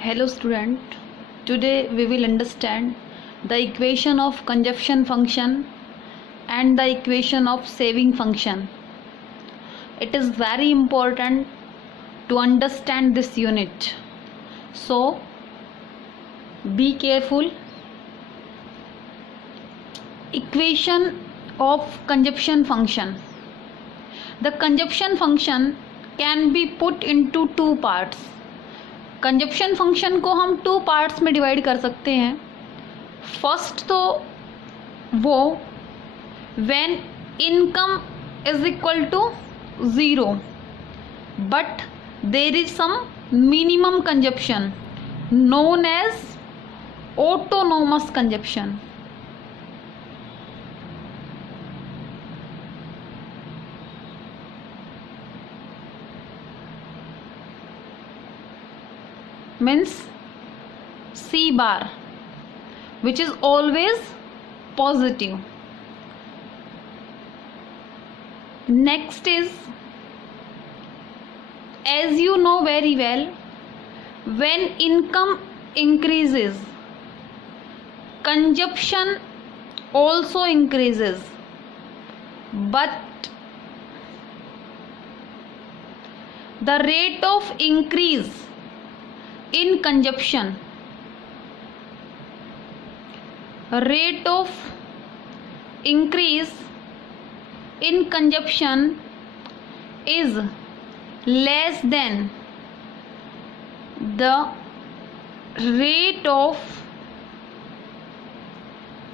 Hello student, today we will understand the equation of consumption function and the equation of saving function. It is very important to understand this unit. So be careful. Equation of consumption function. The consumption function can be put into two parts. Consumption function को हम two parts में divide कर सकते हैं. First तो वो when income is equal to zero but there is some minimum consumption known as autonomous consumption. Means C bar, which is always positive. Next is, as you know very well, when income increases, consumption also increases, but the rate of increase in consumption, rate of increase in consumption is less than the rate of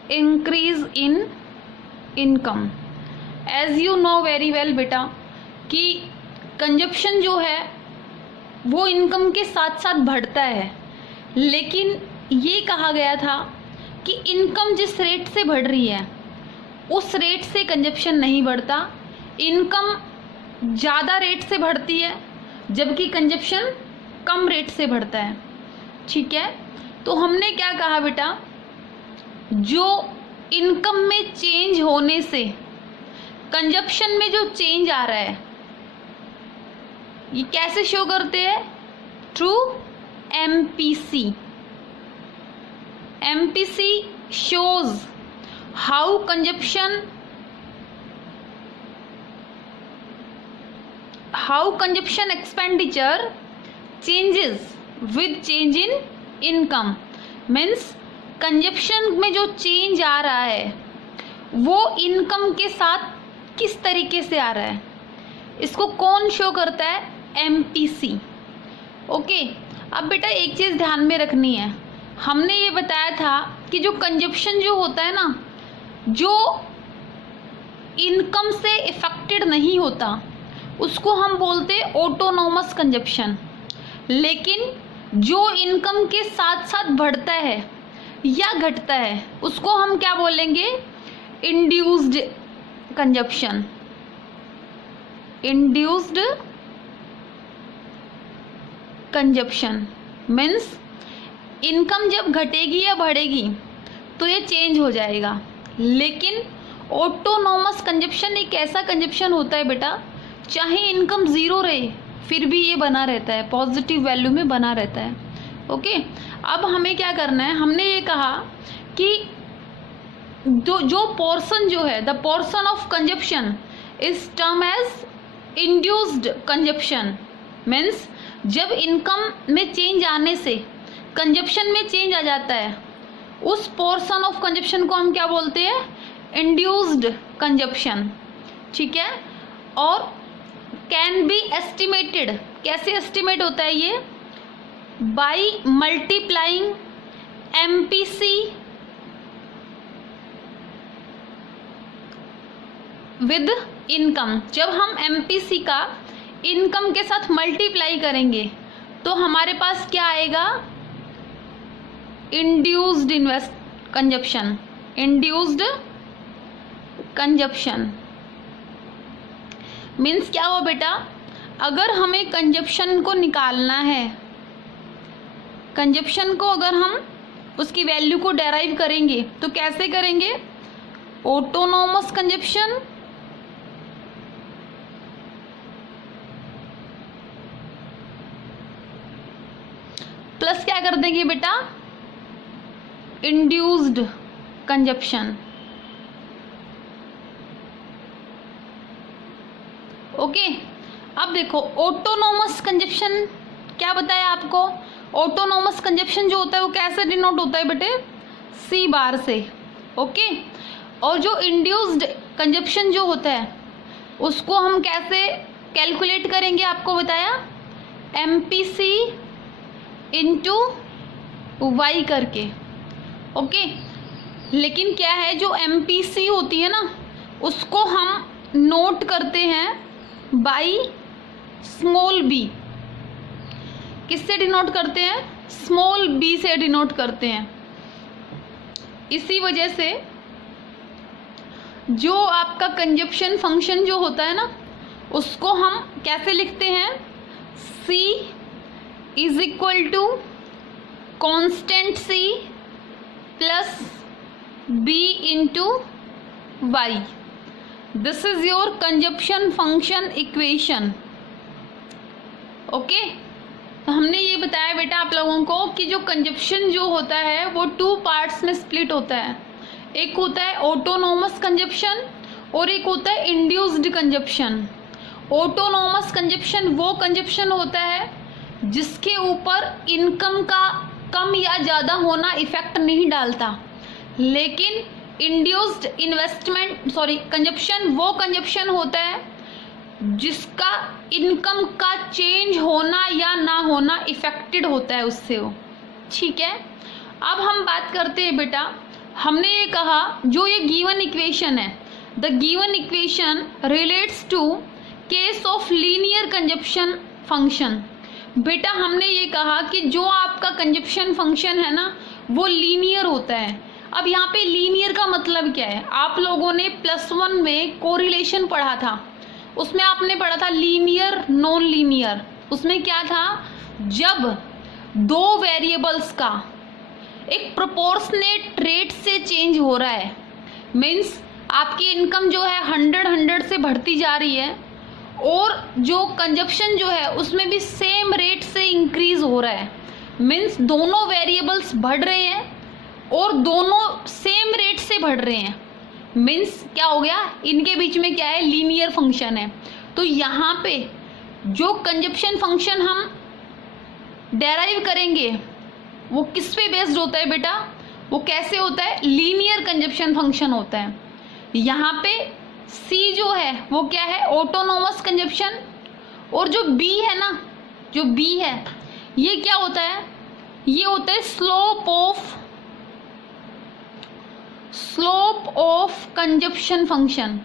increase in income. As you know very well बेटा कि consumption जो है वो income के साथ साथ बढ़ता है, लेकिन ये कहा गया था कि इनकम जिस रेट से बढ़ रही है उस रेट से कंजप्शन नहीं बढ़ता. इनकम ज़्यादा रेट से बढ़ती है जबकि कंजप्शन कम रेट से बढ़ता है. ठीक है, तो हमने क्या कहा बेटा, जो इनकम में चेंज होने से कंजप्शन में जो चेंज आ रहा है ये कैसे शो करते हैं, through MPC. MPC shows how consumption expenditure changes with change in income. Means consumption में जो चेंज आ रहा है वो इनकम के साथ किस तरीके से आ रहा है, इसको कौन शो करता है, MPC. ओके, अब बेटा एक चीज़ ध्यान में रखनी है, हमने ये बताया था कि जो कंजप्शन जो होता है ना, जो इनकम से इफेक्टेड नहीं होता उसको हम बोलते हैं ऑटोनोमस कंजप्शन. लेकिन जो इनकम के साथ साथ बढ़ता है या घटता है उसको हम क्या बोलेंगे, induced consumption. Induced consumption means income जब घटेगी या बढ़ेगी तो ये चेंज हो जाएगा. लेकिन ऑटोनोमस कंजप्शन एक ऐसा कंजप्शन होता है बेटा, चाहे इनकम ज़ीरो रहे फिर भी ये बना रहता है, पॉजिटिव वैल्यू में बना रहता है. ओके, अब हमें क्या करना है, हमने ये कहा कि जो पोर्शन जो है, the portion of consumption is term as induced consumption. Means जब इनकम में चेंज आने से कंजप्शन में चेंज आ जाता है उस पोर्शन ऑफ कंजप्शन को हम क्या बोलते हैं, इंड्यूस्ड कंजप्शन. ठीक है, और कैन बी एस्टिमेटेड, कैसे एस्टिमेट होता है ये, by multiplying MPC with income. जब हम MPC का इनकम के साथ मल्टीप्लाई करेंगे तो हमारे पास क्या आएगा, induced consumption. Induced consumption means क्या हुआ बेटा, अगर हमें कंजप्शन को निकालना है, कंजप्शन को अगर हम उसकी वैल्यू को डेराइव करेंगे तो कैसे करेंगे, ऑटोनोमस कंजप्शन प्लस क्या कर देंगे बेटा, इंड्यूस्ड कंजप्शन। ओके, अब देखो ऑटोनोमस कंजप्शन क्या बताया आपको। ऑटोनोमस कंजप्शन जो होता है वो कैसे डिनोट होता है बेटे, सी बार से। ओके, और जो इंड्यूस्ड कंजप्शन जो होता है उसको हम कैसे कैलकुलेट करेंगे, आपको बताया MPC इंटू वाई करके। ओके, लेकिन क्या है, जो MPC होती है ना उसको हम नोट करते हैं बाई स्मॉल बी। किससे डिनोट करते हैं, स्मॉल बी से डिनोट करते हैं। इसी वजह से जो आपका कंजप्शन फंक्शन जो होता है ना उसको हम कैसे लिखते हैं, C is equal to constant C plus B into Y. This is your consumption function equation. Okay, तो हमने ये बताया बेटा आप लोगों को कि जो कंजप्शन जो होता है वो 2 पार्ट्स में स्प्लिट होता है। एक होता है ऑटोनोमस कंजप्शन और एक होता है इंड्यूस्ड कंजप्शन। ऑटोनोमस कंजप्शन वो कंजप्शन होता है जिसके ऊपर इनकम का कम या ज़्यादा होना इफेक्ट नहीं डालता, लेकिन इंड्यूस्ड कंजप्शन वो कंजप्शन होता है जिसका इनकम का चेंज होना या ना होना इफेक्टेड होता है उससे वो। ठीक है, अब हम बात करते हैं बेटा, हमने ये कहा जो ये गिवन इक्वेशन है, the given equation relates to case of linear consumption function. बेटा हमने ये कहा कि जो आपका कंजप्शन फंक्शन है ना वो लीनियर होता है। अब यहाँ पे लीनियर का मतलब क्या है, आप लोगों ने +1 में कोरिलेशन पढ़ा था, उसमें आपने पढ़ा था लीनियर नॉन लीनियर। उसमें क्या था, जब 2 वेरिएबल्स का एक प्रोपोर्शनेट रेट से चेंज हो रहा है, मीन्स आपकी इनकम जो है 100 से बढ़ती जा रही है और जो कंजप्शन जो है उसमें भी सेम रेट से इंक्रीज हो रहा है, मीन्स दोनों वेरिएबल्स बढ़ रहे हैं और दोनों सेम रेट से बढ़ रहे हैं, मीन्स क्या हो गया, इनके बीच में क्या है, लीनियर फंक्शन है। तो यहाँ पे जो कंजप्शन फंक्शन हम डेराइव करेंगे वो किस पे बेस्ड होता है बेटा, वो कैसे होता है, लीनियर कंजप्शन फंक्शन होता है। यहाँ पे C जो है वो क्या है, ऑटोनोमस कंजप्शन, और जो B है ना, जो B है ये क्या होता है, ये होता है स्लोप ऑफ कंजप्शन फंक्शन।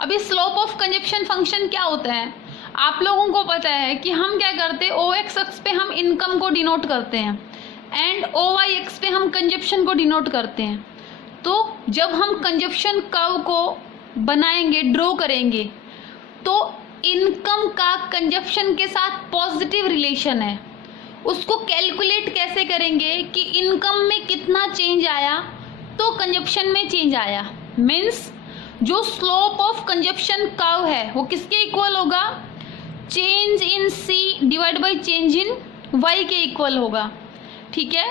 अभी स्लोप ऑफ कंजप्शन फंक्शन क्या होता है, आप लोगों को पता है कि हम क्या करते हैं, OX एक्स पे हम इनकम को डिनोट करते हैं एंड OY एक्स पे हम कंजप्शन को डिनोट करते हैं। तो जब हम कंजप्शन कर्व को बनाएंगे, ड्रॉ करेंगे, तो इनकम का कंजप्शन के साथ पॉजिटिव रिलेशन है। उसको कैलकुलेट कैसे करेंगे कि इनकम में कितना चेंज आया तो कंजप्शन में चेंज आया, मीन्स जो स्लोप ऑफ कंजप्शन कर्व है वो किसके इक्वल होगा, change in C divide by change in Y के इक्वल होगा। ठीक है,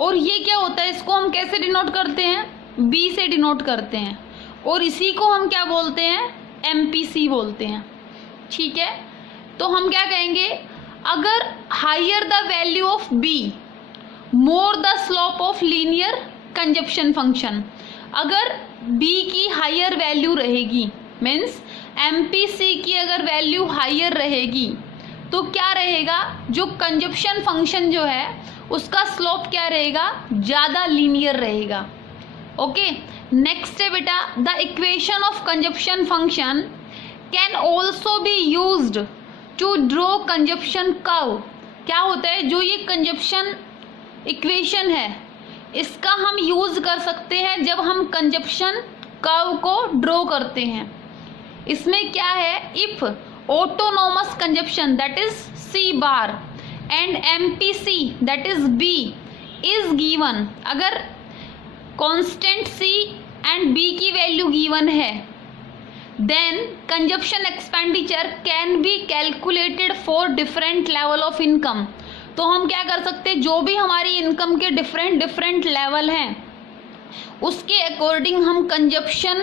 और ये क्या होता है, इसको हम कैसे डिनोट करते हैं, B से डिनोट करते हैं, और इसी को हम क्या बोलते हैं, MPC बोलते हैं। ठीक है, तो हम क्या कहेंगे, अगर higher the value of B more the slope of linear consumption function, अगर B की हायर वैल्यू रहेगी, मीन्स MPC की अगर वैल्यू हायर रहेगी तो क्या रहेगा, जो कंजप्शन फंक्शन जो है उसका स्लोप क्या रहेगा, ज़्यादा लीनियर रहेगा। ओके, नेक्स्ट है बेटा, the equation of consumption function can also be used to draw consumption curve. क्या होता है, जो ये कंजप्शन इक्वेशन है इसका हम यूज कर सकते हैं जब हम कंजप्शन कर्व को ड्रॉ करते हैं। इसमें क्या है, if autonomous consumption that is C bar and MPC that is B is given, अगर कांस्टेंट C एंड B की वैल्यू गिवन है then consumption expenditure can be calculated for different level of income। तो हम क्या कर सकते हैं, जो भी हमारी इनकम के डिफरेंट लेवल हैं उसके अकॉर्डिंग हम कंजप्शन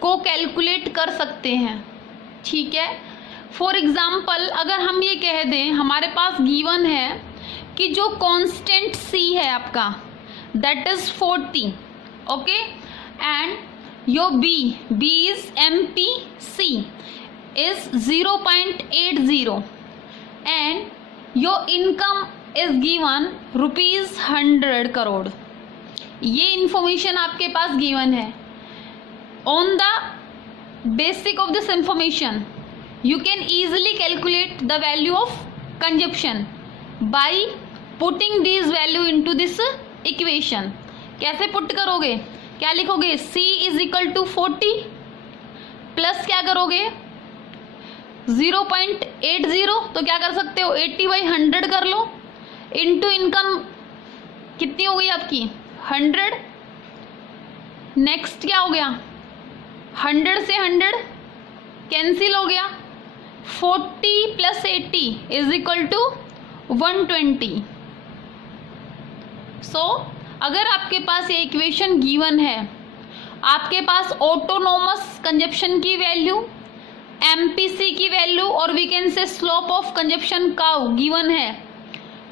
को कैलकुलेट कर सकते हैं। ठीक है, फॉर एग्जाम्पल अगर हम ये कह दें हमारे पास गिवन है कि जो कांस्टेंट सी है आपका that is 40, okay, and your B is MPC is 0.80 and your income is given ₹100 crore. ये इंफॉर्मेशन आपके पास गिवन है। On the basic of this information you can easily calculate the value of consumption by putting these value into this equation। कैसे put करोगे, क्या लिखोगे, C is equal to 40 plus क्या करोगे 0.80, तो क्या कर सकते हो 80/100 कर लो, इंटू इनकम कितनी हो गई आपकी 100। नेक्स्ट क्या हो गया 100 से 100 कैंसिल हो गया, 40 + 80 इज इक्वल टू 120। सो अगर आपके पास ये इक्वेशन गिवन है, आपके पास ऑटोनोमस कंजप्शन की वैल्यू, MPC की वैल्यू और we can say slope of consumption curve given है,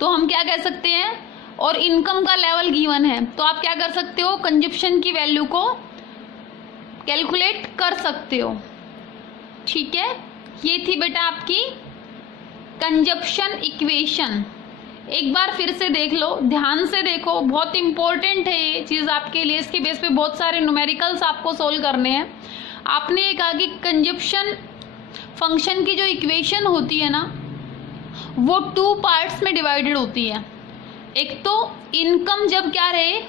तो हम क्या कह सकते हैं, और इनकम का लेवल गिवन है, तो आप क्या कर सकते हो कंजप्शन की वैल्यू को कैलकुलेट कर सकते हो। ठीक है, ये थी बेटा आपकी कंजप्शन इक्वेशन। एक बार फिर से देख लो, ध्यान से देखो, बहुत इंपॉर्टेंट है ये चीज़ आपके लिए। इसके बेस पे बहुत सारे न्यूमेरिकल्स आपको सोल्व करने हैं। आपने ये कहा कि कंजप्शन फंक्शन की जो इक्वेशन होती है ना वो 2 पार्ट्स में डिवाइडेड होती है। एक तो इनकम जब क्या रहे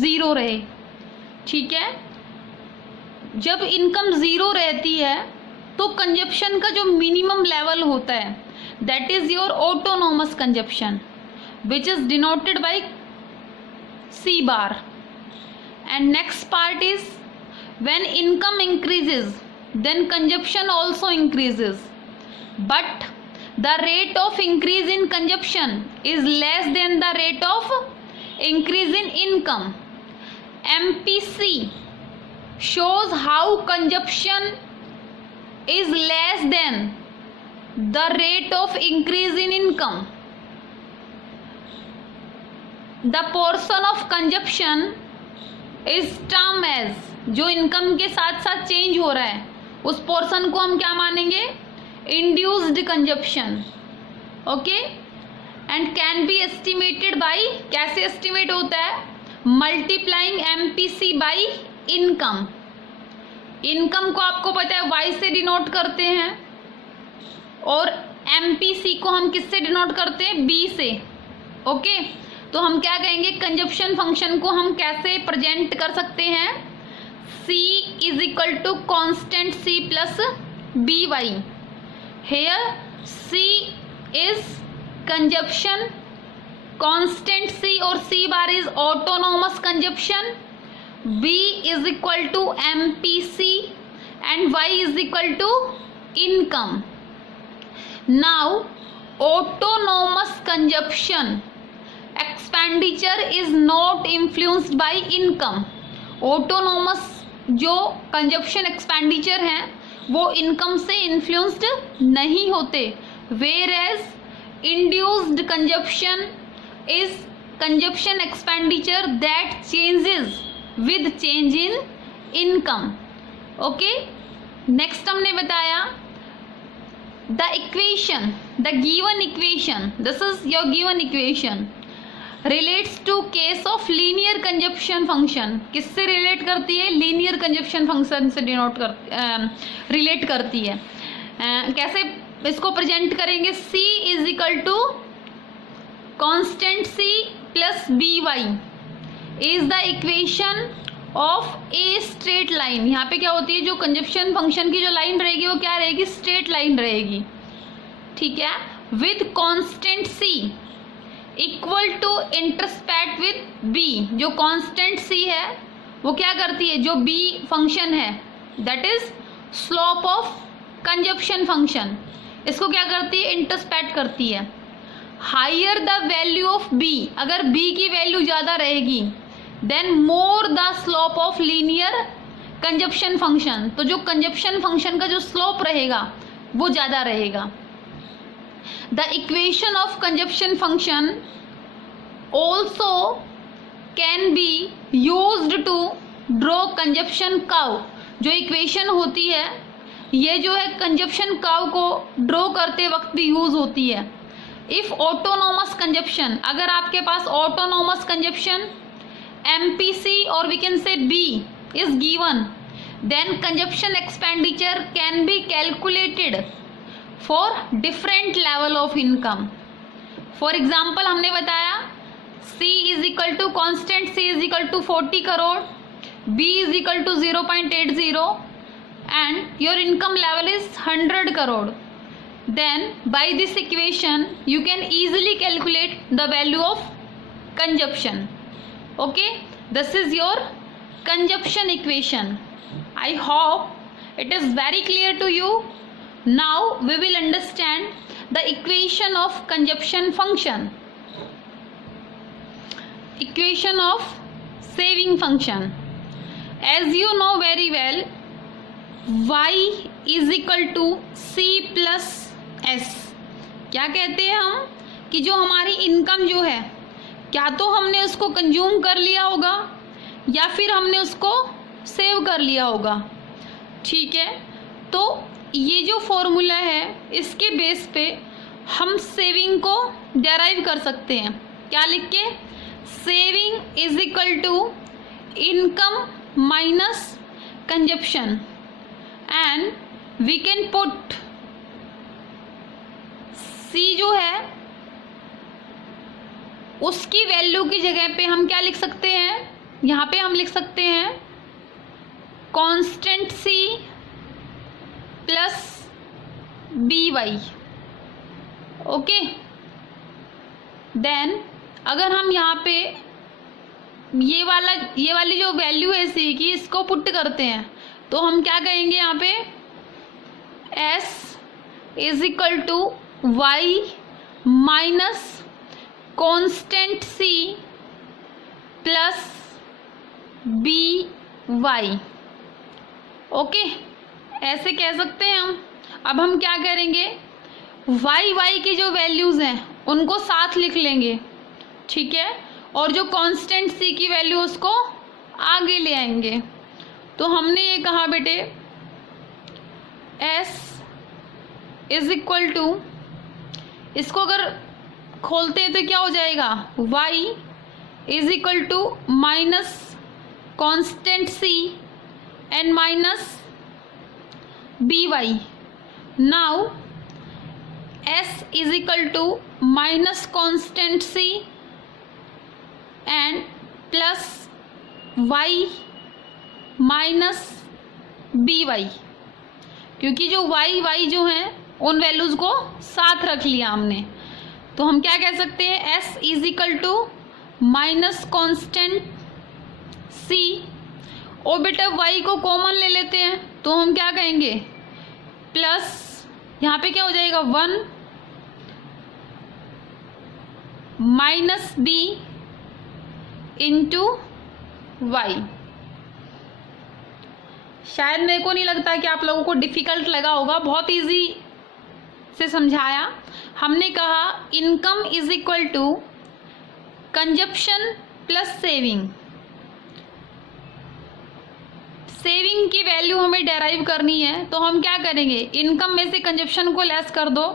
0 रहे, ठीक है, जब इनकम 0 रहती है तो कंजप्शन का जो मिनिमम लेवल होता है that is your autonomous consumption which is denoted by C bar। And next part is when income increases then consumption also increases, but the rate of increase in consumption is less than the rate of increase in income। MPC shows how consumption is less than the rate of increase in income। The portion of consumption is term as, जो income के साथ साथ change हो रहा है उस portion को हम क्या मानेंगे, induced consumption, okay, and can be estimated by, कैसे एस्टिमेट होता है, multiplying MPC by income. Income को आपको पता है Y से डिनोट करते हैं और MPC को हम किससे डिनोट करते हैं, B से, ओके। तो हम क्या कहेंगे, कंजप्शन फंक्शन को हम कैसे प्रेजेंट कर सकते हैं, C is equal to constant C plus BY। Here C is consumption, constant C और C bar is autonomous consumption, B is equal to MPC and Y is equal to income। Now autonomous consumption expenditure is not influenced by income। Autonomous जो consumption expenditure हैं वो income से influenced नहीं होते, whereas induced consumption is consumption expenditure that changes with change in income. Okay, next हमने बताया the equation, the given equation, this is your given equation relates to case of linear consumption function. किससे relate करती है, linear consumption function से denote कर relate करती है। कैसे इसको प्रेजेंट करेंगे, C is equal to constant C plus BY is the equation of a straight line. यहाँ पे क्या होती है, जो कंजप्शन फंक्शन की जो लाइन रहेगी वो क्या रहेगी, स्ट्रेट लाइन रहेगी, ठीक है, with constant C equal to intersect with B। जो कांस्टेंट C है वो क्या करती है, जो B फंक्शन है that is slope of consumption function, इसको क्या करती है, इंटरसेप्ट करती है। Higher the value of B, अगर बी की वैल्यू ज़्यादा रहेगी, then more the slope of linear consumption function, तो जो कंजप्शन फंक्शन का जो स्लोप रहेगा वो ज़्यादा रहेगा। The equation of consumption function also can be used to draw consumption curve, जो इक्वेशन होती है ये जो है कंजप्शन कर्व को ड्रॉ करते वक्त भी यूज होती है। इफ ऑटोनोमस कंजप्शन, अगर आपके पास ऑटोनोमस कंजप्शन एमपीसी और we can say B is given, then consumption expenditure can be calculated for different level of income. For example हमने बताया C is equal to constant C is equal to 40 crore, B is equal to 0.80 and your income level is 100 crore, then by this equation you can easily calculate the value of consumption. Okay, this is your consumption equation. I hope it is very clear to you. Now we will understand the equation of consumption function, equation of saving function. As you know very well, y is equal to C plus S. क्या कहते हैं हम कि जो हमारी income जो है, क्या तो हमने उसको कंज्यूम कर लिया होगा या फिर हमने उसको सेव कर लिया होगा। ठीक है, तो ये जो फॉर्मूला है इसके बेस पे हम सेविंग को डेराइव कर सकते हैं। क्या लिख के, saving is equal to income minus consumption, and we can put C जो है उसकी वैल्यू की जगह पे हम क्या लिख सकते हैं, यहाँ पे हम लिख सकते हैं constant C plus BY। Okay, then अगर हम यहाँ पे ये वाली जो वैल्यू है C की, इसको पुट करते हैं तो हम क्या कहेंगे यहाँ पे, S is equal to Y minus constant C plus BY। Okay, ऐसे कह सकते हैं हम। अब हम क्या करेंगे, y की जो वैल्यूज़ हैं उनको साथ लिख लेंगे, ठीक है, और जो कांस्टेंट C की वैल्यू उसको आगे ले आएंगे। तो हमने ये कहा बेटे S इज इक्वल टू, इसको अगर खोलते हैं तो क्या हो जाएगा, y is equal to minus constant C and minus BY। Now S is equal to minus constant C and plus y minus BY, क्योंकि जो y जो हैं उन वैल्यूज़ को साथ रख लिया हमने। तो हम क्या कह सकते हैं, S is equal to minus constant C, और बेटा y को कॉमन ले लेते हैं तो हम क्या कहेंगे, प्लस यहाँ पे क्या हो जाएगा 1 माइनस B इंटू y। शायद मेरे को नहीं लगता कि आप लोगों को डिफ़िकल्ट लगा होगा, बहुत इजी से समझाया। हमने कहा income is equal to consumption plus saving. Saving की वैल्यू हमें डेराइव करनी है, तो हम क्या करेंगे, इनकम में से कंजप्शन को लेस कर दो,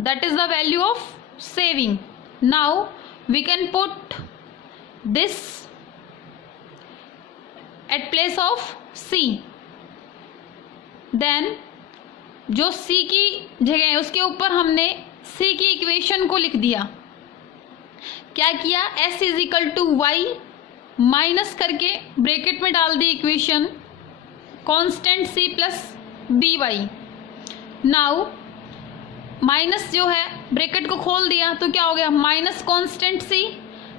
that is the value of saving. Now we can put this at place of C, then जो C की जगह है उसके ऊपर हमने C की इक्वेशन को लिख दिया। क्या किया, S is equal to Y minus करके ब्रैकेट में डाल दी equation constant C plus BY। Now minus जो है ब्रैकेट को खोल दिया तो क्या हो गया, minus constant C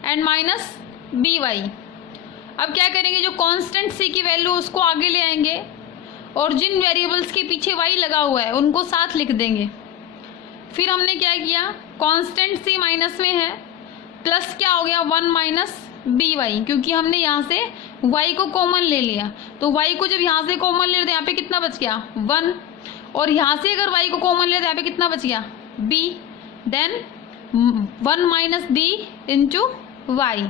and minus BY। अब क्या करेंगे, जो कांस्टेंट C की वैल्यू उसको आगे ले आएंगे और जिन वेरिएबल्स के पीछे वाई लगा हुआ है उनको साथ लिख देंगे। फिर हमने क्या किया, कांस्टेंट सी माइनस में है, प्लस क्या हो गया 1 माइनस बी वाई, क्योंकि हमने यहाँ से y को कॉमन ले लिया। तो y को जब यहाँ से कॉमन ले तो यहाँ पे कितना बच गया 1, और यहाँ से अगर y को कॉमन ले तो यहाँ पे कितना बच गया b, then 1 minus b into Y.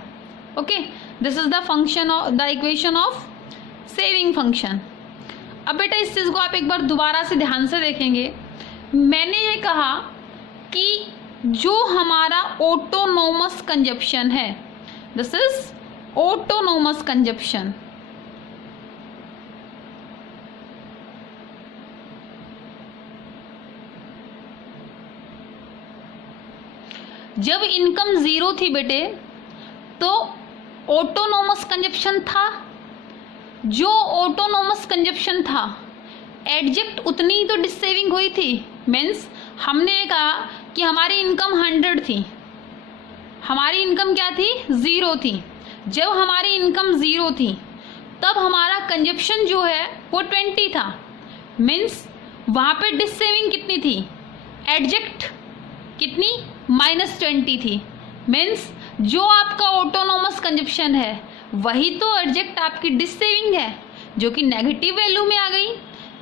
Okay, this is the function of the equation of saving function. अब बेटा इस चीज़ को आप एक बार दोबारा से ध्यान से देखेंगे। मैंने ये कहा कि जो हमारा ऑटोनोमस कंजप्शन है, दिस इज ऑटोनोमस कंजप्शन। जब इनकम 0 थी बेटे तो ऑटोनोमस कंजप्शन था। जो ऑटोनोमस कंजप्शन था एडजेक्ट उतनी ही तो डिसेविंग हुई थी। मीन्स हमने ये कहा कि हमारी इनकम 100 थी, हमारी इनकम क्या थी 0 थी। जब हमारी इनकम 0 थी तब हमारा कंजप्शन जो है वो 20 था। मीन्स वहाँ पे डिसेविंग कितनी थी, एडजेक्ट कितनी -20 थी। मीन्स जो आपका ऑटोनोमस कंजप्शन है वही तो एडजेक्ट आपकी डिसेविंग है, जो कि नेगेटिव वैल्यू में आ गई।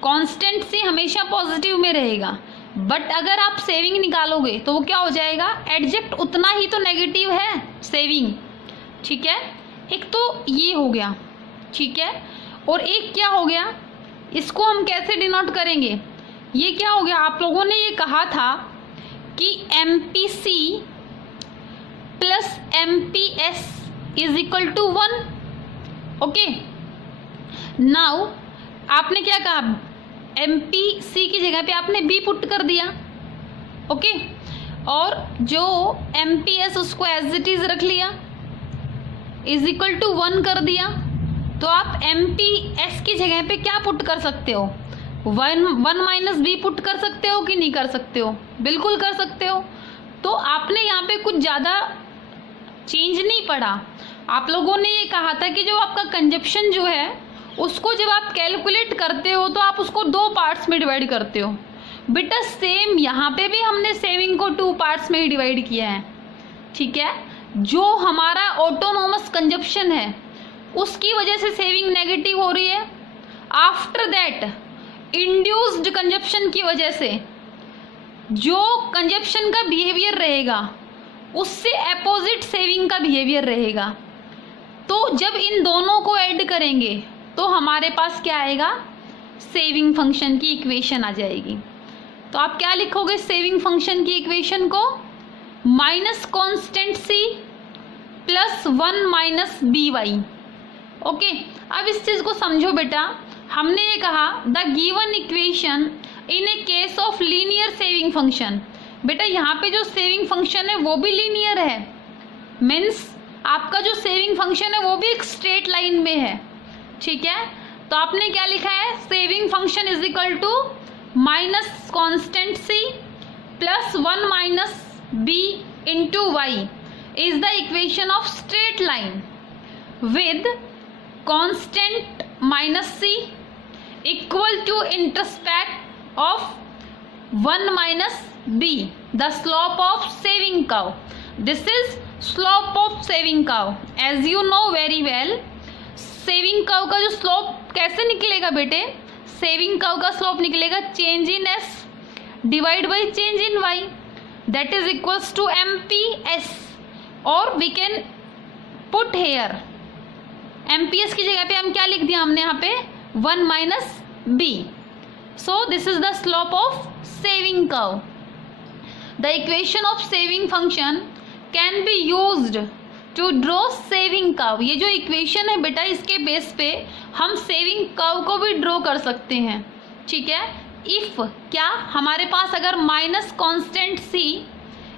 कांस्टेंट से हमेशा पॉजिटिव में रहेगा, बट अगर आप सेविंग निकालोगे तो वो क्या हो जाएगा, एडजेक्ट उतना ही तो नेगेटिव है सेविंग। ठीक है, एक तो ये हो गया। ठीक है, और एक क्या हो गया, इसको हम कैसे डिनोट करेंगे, ये क्या हो गया, आप लोगों ने ये कहा था कि MPC plus MPS is equal to 1। Okay, now आपने क्या कहा, MPC की जगह पे आपने B पुट कर दिया। ओके, और जो MPS उसको एज इट इज रख लिया, इज इक्वल टू 1 कर दिया। तो आप MPS की जगह पे क्या पुट कर सकते हो, 1 माइनस बी पुट कर सकते हो कि नहीं कर सकते हो, बिल्कुल कर सकते हो। तो आपने यहाँ पे कुछ ज़्यादा चेंज नहीं पड़ा। आप लोगों ने ये कहा था कि जो आपका कंजप्शन जो है उसको जब आप कैलकुलेट करते हो तो आप उसको 2 पार्ट्स में डिवाइड करते हो। बेटा सेम यहाँ पे भी हमने सेविंग को 2 पार्ट्स में ही डिवाइड किया है। ठीक है, जो हमारा ऑटोनोमस कंजप्शन है उसकी वजह से सेविंग नेगेटिव हो रही है। आफ्टर दैट इंड्यूस्ड कंजप्शन की वजह से जो कंजप्शन का बिहेवियर रहेगा उससे अपोजिट सेविंग का बिहेवियर रहेगा। तो जब इन दोनों को ऐड करेंगे तो हमारे पास क्या आएगा, सेविंग फंक्शन की इक्वेशन आ जाएगी। तो आप क्या लिखोगे सेविंग फंक्शन की इक्वेशन को, minus constant C plus 1 minus B Y. Okay, अब इस चीज़ को समझो बेटा। हमने ये कहा the given equation in a case of linear saving function. बेटा यहाँ पे जो सेविंग फंक्शन है वो भी लीनियर है। मीन्स आपका जो सेविंग फंक्शन है वो भी एक स्ट्रेट लाइन में है। ठीक है, तो आपने क्या लिखा है, saving function is equal to minus constant C plus 1 minus B into Y is the equation of straight line with constant minus c equal to intercept of 1 minus b, the slope of saving curve. This is slope of saving curve. As you know very well, saving curve का जो slope कैसे निकलेगा बेटे, saving curve का slope निकलेगा change in s divide by change in y, that is equals to MPS, or we can put here MPS की जगह पे हम क्या लिख दिया हमने यहाँ पे 1 minus B. So this is the slope of saving curve. The equation of saving function can be used to draw saving curve. ये जो इक्वेशन है बेटा इसके बेस पे हम सेविंग कर्व को भी ड्रॉ कर सकते हैं। ठीक है, इफ क्या हमारे पास अगर minus constant C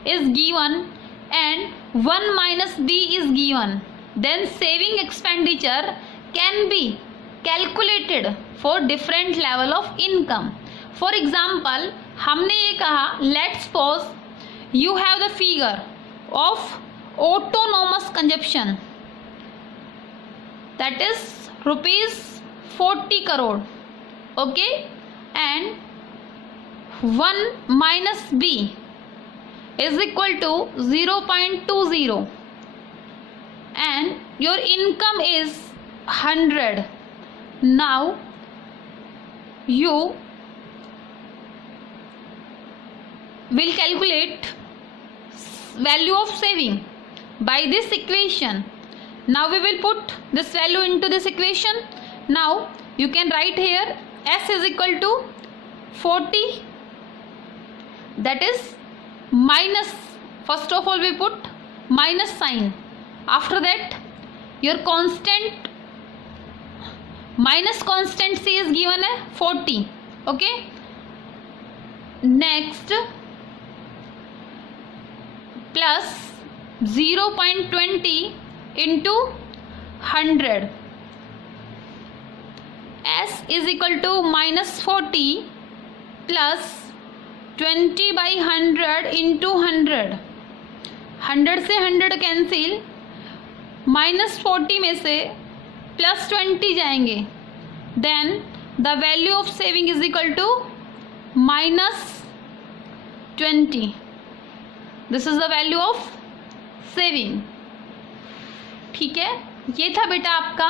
is given and 1 minus B is given, then saving expenditure can be calculated for different level of income. For example, हमने ये कहा let's suppose you have the figure of autonomous consumption that is rupees 40 crore. okay, and 1 minus b is equal to 0.20 and your income is 100. Now you will calculate value of saving by this equation. Now we will put this value into this equation. Now you can write here s is equal to 40, that is minus, first of all we put minus sign, after that your constant minus constant c is given है 40, okay. Next plus 0.20 into 100, s is equal to minus 40 plus 20 by 100 into 100, 100 से 100 cancel, minus 40 में से plus 20 जाएंगे, then the value of saving is equal to minus 20. This is the value of saving. ठीक है, ये था बेटा आपका,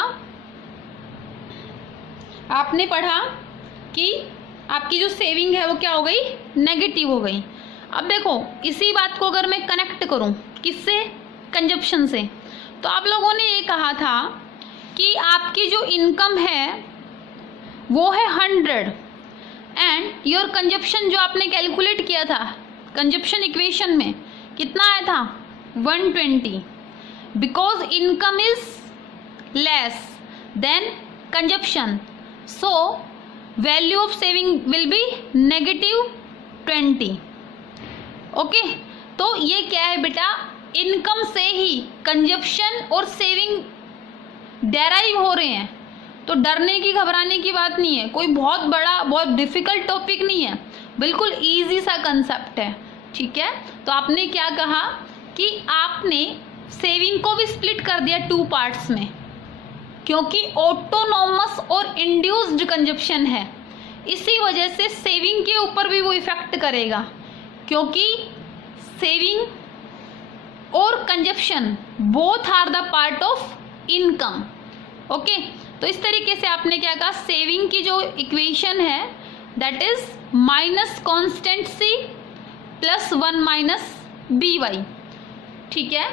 आपने पढ़ा कि आपकी जो सेविंग है वो क्या हो गई, नेगेटिव हो गई. अब देखो इसी बात को अगर मैं कनेक्ट करूं किससे, कंजप्शन से, तो आप लोगों ने ये कहा था कि आपकी जो इनकम है वो है 100 एंड योर कंजप्शन जो आपने कैलकुलेट किया था कंजप्शन इक्वेशन में कितना आया था 120, because income is less than consumption, so value of saving will be -20. Okay, तो ये क्या है बेटा, इनकम से ही कंजप्शन और सेविंग डेराइव हो रहे हैं. तो डरने की घबराने की बात नहीं है, कोई बहुत बड़ा बहुत डिफिकल्ट टॉपिक नहीं है, बिल्कुल इजी सा कंसेप्ट है. ठीक है, तो आपने क्या कहा कि आपने सेविंग को भी स्प्लिट कर दिया 2 पार्ट्स में, क्योंकि ऑटोनॉमस और इंड्यूस्ड कंजप्शन है, इसी वजह से सेविंग के ऊपर भी वो इफेक्ट करेगा, क्योंकि सेविंग और consumption both are the part of income. Okay, तो इस तरीके से आपने क्या कहा, सेविंग की जो इक्वेशन है that is minus constant C plus 1 minus B Y. ठीक है,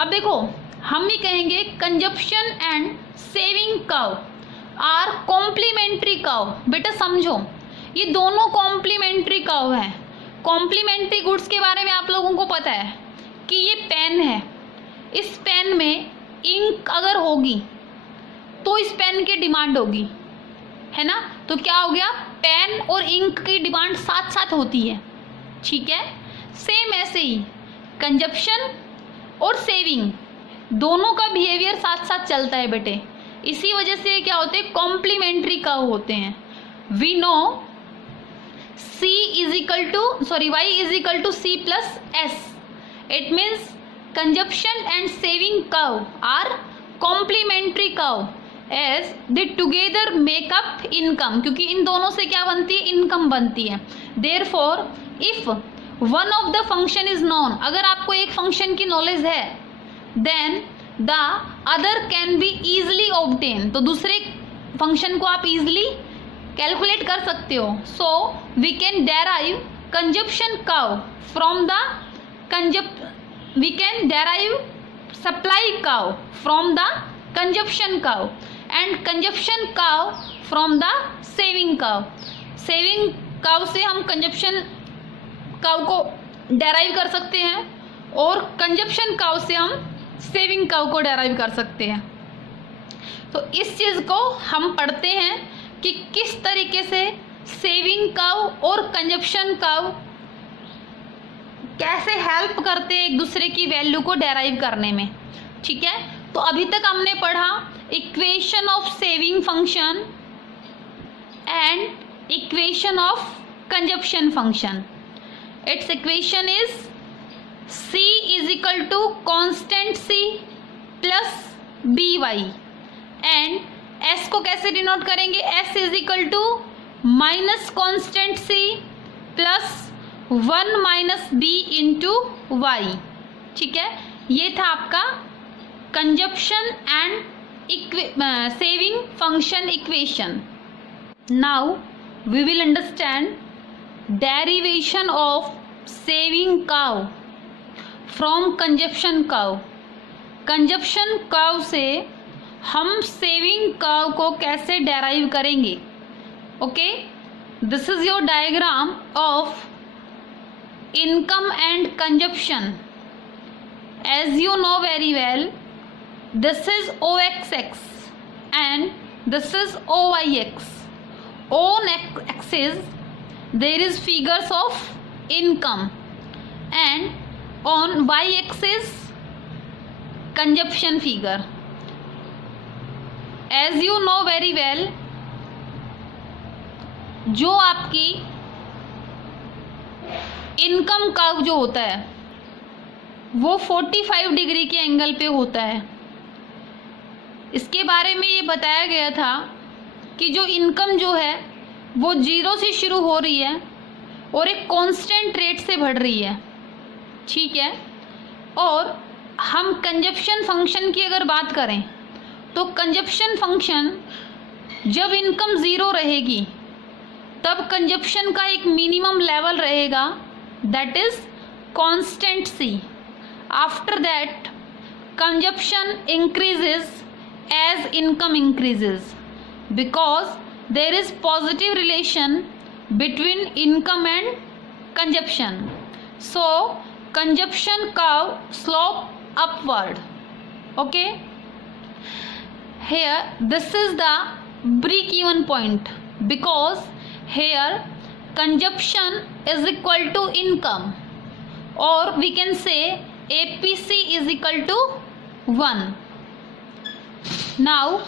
अब देखो हम ही कहेंगे consumption and saving curve are complementary curve. बेटा समझो, ये दोनों कॉम्प्लीमेंट्री कर्व है. कॉम्प्लीमेंट्री गुड्स के बारे में आप लोगों को पता है कि ये पेन है, इस पेन में इंक अगर होगी तो इस पेन की डिमांड होगी, है ना. तो क्या हो गया, पेन और इंक की डिमांड साथ साथ होती है. ठीक है, सेम ऐसे ही कंजप्शन और सेविंग दोनों का बिहेवियर साथ साथ चलता है बेटे, इसी वजह से क्या होते हैं, कॉम्प्लीमेंट्री कर्व होते हैं. We know y is equal to c plus s. It means consumption and saving curve are complementary curve as they together make up income, क्योंकि इन दोनों से क्या बनती है, इनकम बनती है. Therefore if one of the function is known, अगर आपको एक फंक्शन की नॉलेज है then the other can be easily obtained, तो दूसरे फंक्शन को आप इजिली कैलकुलेट कर सकते हो. So we can derive consumption curve from the we can derive supply curve from the consumption curve and consumption curve from the saving curve. Saving curve से हम consumption curve को derive कर सकते हैं और कंजप्शन कर्व से हम saving curve को डेराइव कर सकते हैं. तो इस चीज़ को हम पढ़ते हैं कि किस तरीके से सेविंग कर्व और कंजप्शन कर्व कैसे हेल्प करते हैं एक दूसरे की वैल्यू को डेराइव करने में. ठीक है, तो अभी तक हमने पढ़ा equation of saving function and equation of consumption function. Its equation is c is equal to constant c plus by and S को कैसे डिनोट करेंगे, S is equal to minus constant C plus 1 minus B into Y. ठीक है, ये था आपका consumption and saving function equation. Now we will understand derivation of saving curve from consumption curve. Consumption curve से हम saving curve को कैसे derive करेंगे। Okay, this is your diagram of income and consumption. As you know very well, this is OXX and this is OYX. On axis there is figures of income and on Y axis consumption figure. As you know very well, जो आपकी income curve जो होता है वो 45 degree के angle पे होता है। इसके बारे में ये बताया गया था कि जो इनकम जो है वो 0 से शुरू हो रही है और एक कांस्टेंट रेट से बढ़ रही है। ठीक है, और हम कंजप्शन फंक्शन की अगर बात करें तो कंजप्शन फंक्शन जब इनकम 0 रहेगी तब कंजप्शन का एक मिनिमम लेवल रहेगा, that is constant C. After that consumption increases as income increases because there is positive relation between income and consumption. So consumption curve slope upward. Okay, here this is the break even point because here consumption is equal to income, or we can say APC is equal to 1. Now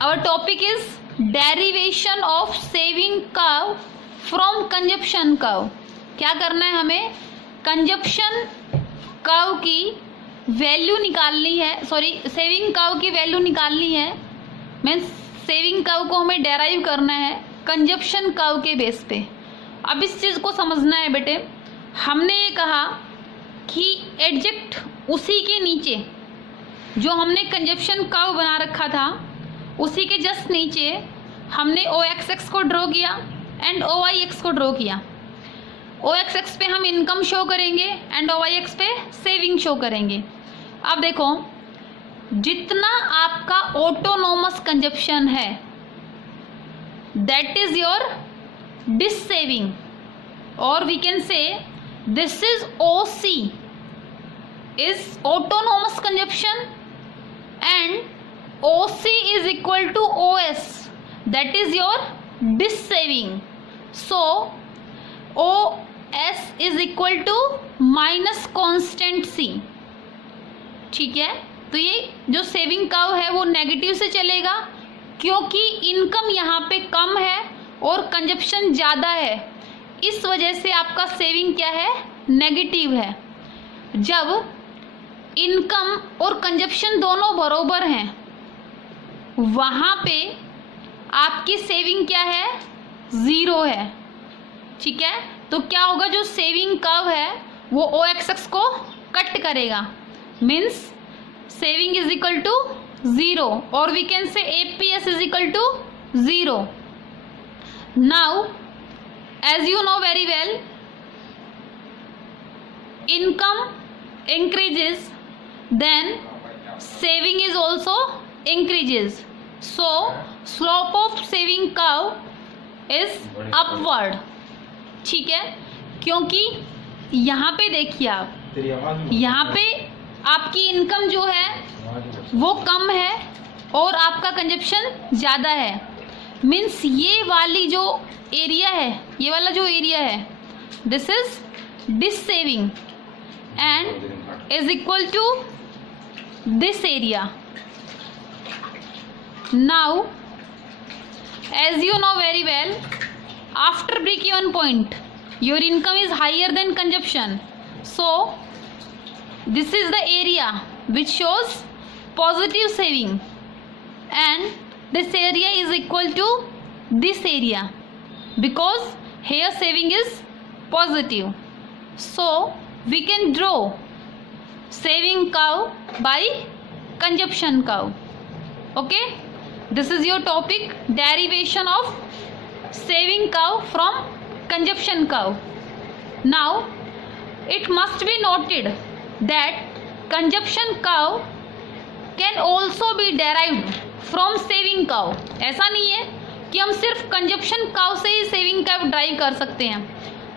our topic is derivation of saving curve from consumption curve. क्या करना है हमें, consumption curve की value निकालनी है, sorry saving curve की value निकालनी है। मीन्स सेविंग कर्व को हमें डेराइव करना है कंजप्शन कर्व के बेस पे। अब इस चीज़ को समझना है बेटे, हमने ये कहा कि एडजेक्ट उसी के नीचे जो हमने कंजप्शन कर्व बना रखा था उसी के जस्ट नीचे हमने OXX को ड्रॉ किया एंड OYX को ड्रॉ किया। OXX पे हम इनकम शो करेंगे एंड OYX पे सेविंग शो करेंगे। अब देखो, जितना आपका ऑटोनोमस कंजप्शन है that is your dis saving, or we can say this is OC is autonomous consumption and OC is equal to OS, that is your dis saving. So OS is equal to minus constant C. ठीक है, तो ये जो saving curve है वो negative से चलेगा क्योंकि इनकम यहाँ पे कम है और कंजप्शन ज़्यादा है, इस वजह से आपका सेविंग क्या है, नेगेटिव है। जब इनकम और कंजप्शन दोनों बरोबर हैं वहाँ पे आपकी सेविंग क्या है, 0 है। ठीक है, तो क्या होगा, जो सेविंग कर्व है वो OXX को कट करेगा, means saving is equal to 0, or we can say APS is equal to 0. Now as you know very well, income increases then saving is also increases, so slope of saving curve is upward. ठीक है, क्योंकि यहाँ पे देखिए आप, यहाँ पे आपकी इनकम जो है वो कम है और आपका कंजप्शन ज़्यादा है। मीन्स ये वाली जो एरिया है, ये वाला जो एरिया है, this is dissaving and is equal to this area. Now as you know very well, after break even point your income is higher than consumption, so this is the area which shows positive saving and this area is equal to this area because here saving is positive. So we can draw saving curve by consumption curve. Okay, this is your topic, derivation of saving curve from consumption curve. Now it must be noted that consumption curve can also be derived from saving curve. ऐसा नहीं है कि हम सिर्फ consumption curve से ही saving curve drive कर सकते हैं,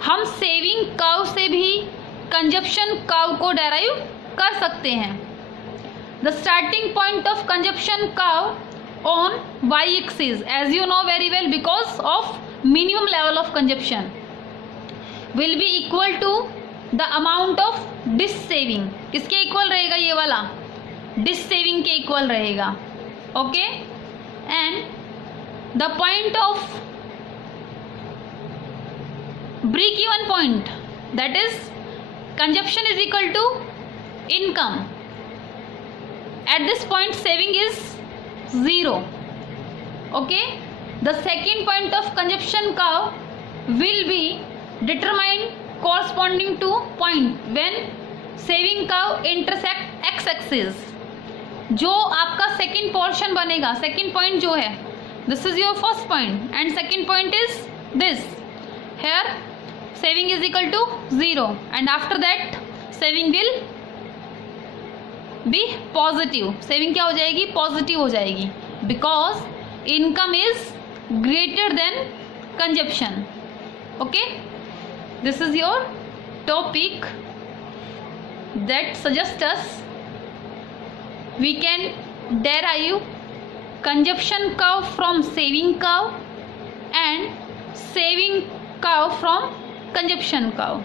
हम सेविंग कर्व से भी कंजप्शन कर्व को डेराइव कर सकते हैं. The starting point of consumption curve on Y axis, as you know very well, because of minimum level of consumption will be equal to the amount of dissaving. किसके इक्वल रहेगा? ये वाला dissaving के इक्वल रहेगा. Okay, and the point of break even point, that is consumption is equal to income. At this point saving is 0. Okay, the second point of consumption curve will be determined corresponding to point when saving curve intersect x axis. जो आपका second portion बनेगा, second point जो है, this is your first point and second point is this. Here saving is equal to 0 and after that saving will be positive. saving क्या हो जाएगी? Positive हो जाएगी because income is greater than consumption. Okay, this is your topic that suggests us we can derive consumption curve from saving curve and saving curve from consumption curve.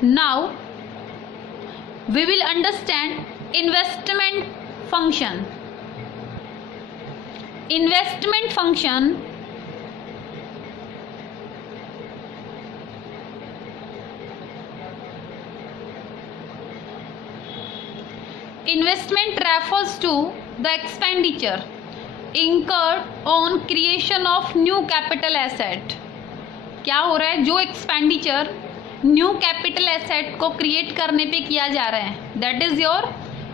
Now we will understand investment function. Investment function investment refers to the expenditure incurred on creation of new capital asset. क्या हो रहा है? जो expenditure new capital asset को create करने पे किया जा रहा है, that is your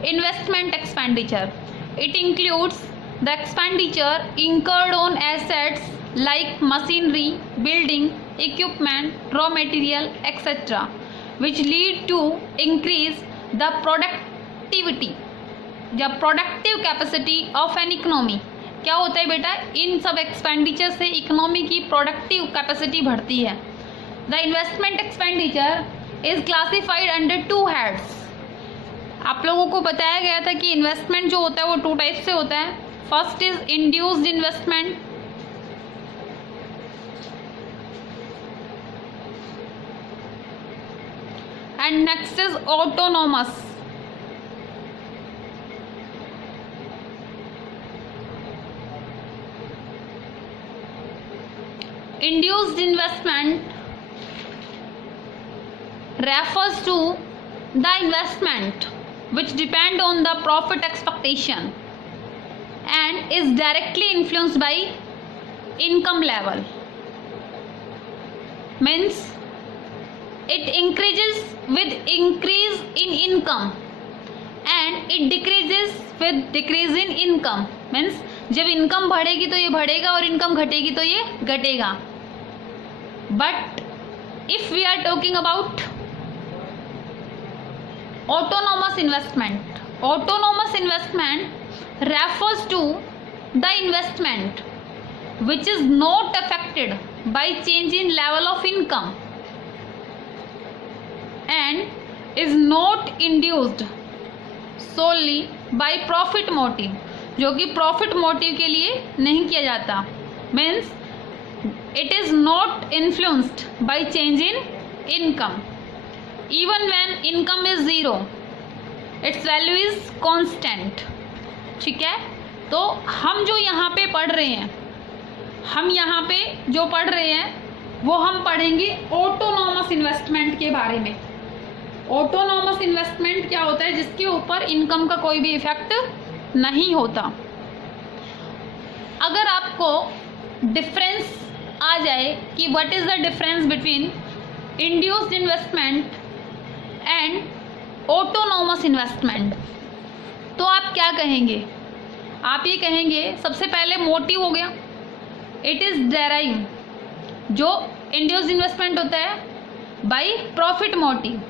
investment expenditure. It includes the expenditure incurred on assets like machinery, building, equipment, raw material etcetera which lead to increase the productivity या productive capacity of an economy. क्या होता है बेटा? इन सब एक्सपेंडिचर से economy की productive capacity बढ़ती है. The investment expenditure is classified under 2 heads. आप लोगों को बताया गया था कि इन्वेस्टमेंट जो होता है वो 2 टाइप से होता है. First is induced investment and next is autonomous. Induced investment refers to the investment which depend on the profit expectation and is directly influenced by income level. Means it increases with increase in income and it decreases with decrease in income. Means जब income बढ़ेगी तो ये बढ़ेगा और income घटेगी तो ये घटेगा. But if we are talking about autonomous investment, autonomous investment refers to the investment which is not affected by change in level of income and is not induced solely by profit motive, जो कि profit motive के लिए नहीं किया जाता. Means it is not influenced by change in income. Even when income is 0, its value is constant. ठीक है, तो हम जो यहाँ पे पढ़ रहे हैं, हम यहाँ पे जो पढ़ रहे हैं वो हम पढ़ेंगे ऑटोनॉमस इन्वेस्टमेंट के बारे में. ऑटोनॉमस इन्वेस्टमेंट क्या होता है? जिसके ऊपर इनकम का कोई भी इफेक्ट नहीं होता. अगर आपको डिफरेंस आ जाए कि what is the difference between induced investment and autonomous investment, तो आप क्या कहेंगे? आप ये कहेंगे सबसे पहले मोटिव हो गया, इट इज डेराइव, जो इंड्यूस्ड इन्वेस्टमेंट होता है by profit motive,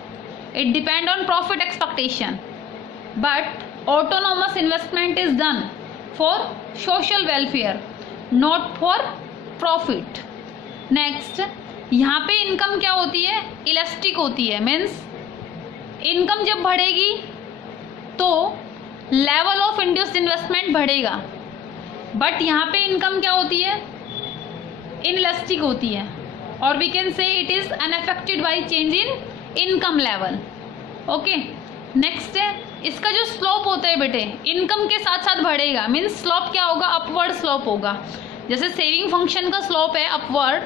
it depend on profit expectation, but autonomous investment is done for social welfare, not for profit. Next, यहाँ पे इनकम क्या होती है? इलास्टिक होती है, मीन्स इनकम जब बढ़ेगी तो लेवल ऑफ इंड्यूस्ड इन्वेस्टमेंट बढ़ेगा, बट यहाँ पे इनकम क्या होती है? इनइलास्टिक होती है, और we can say it is unaffected by change in income level. Okay, next है इसका जो स्लोप होता है बेटे, इनकम के साथ साथ बढ़ेगा, मीन्स स्लोप क्या होगा? अपवर्ड स्लोप होगा। जैसे सेविंग फंक्शन का स्लोप है अपवर्ड,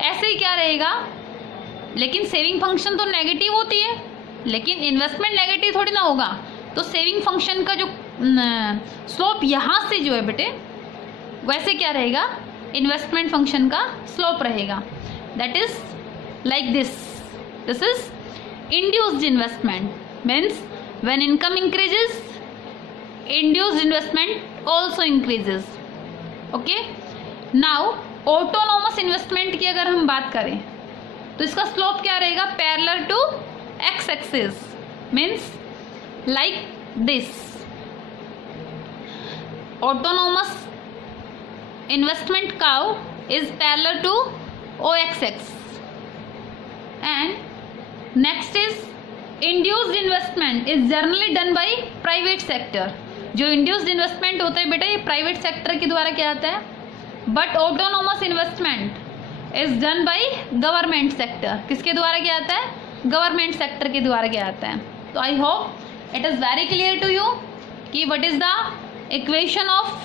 ऐसे ही क्या रहेगा? लेकिन सेविंग फंक्शन तो नेगेटिव होती है, लेकिन इन्वेस्टमेंट नेगेटिव थोड़ी ना होगा, तो सेविंग फंक्शन का जो स्लोप यहाँ से जो है बेटे, वैसे क्या रहेगा? इन्वेस्टमेंट फंक्शन का स्लोप रहेगा, that is like this is induced investment, means when income increases induced investment also increases. Okay, now autonomous investment की अगर हम बात करें तो इसका स्लोप क्या रहेगा? Parallel to X axis, means like this. Autonomous investment curve is parallel to OXX, and next is induced investment is generally done by private sector। जो induced investment होता है बेटा, ये प्राइवेट सेक्टर के द्वारा किया जाता है, but autonomous investment is done by government sector. किसके द्वारा किया जाता है? गवर्नमेंट सेक्टर के द्वारा किया जाता है। तो I hope it is very clear to you कि what is the equation of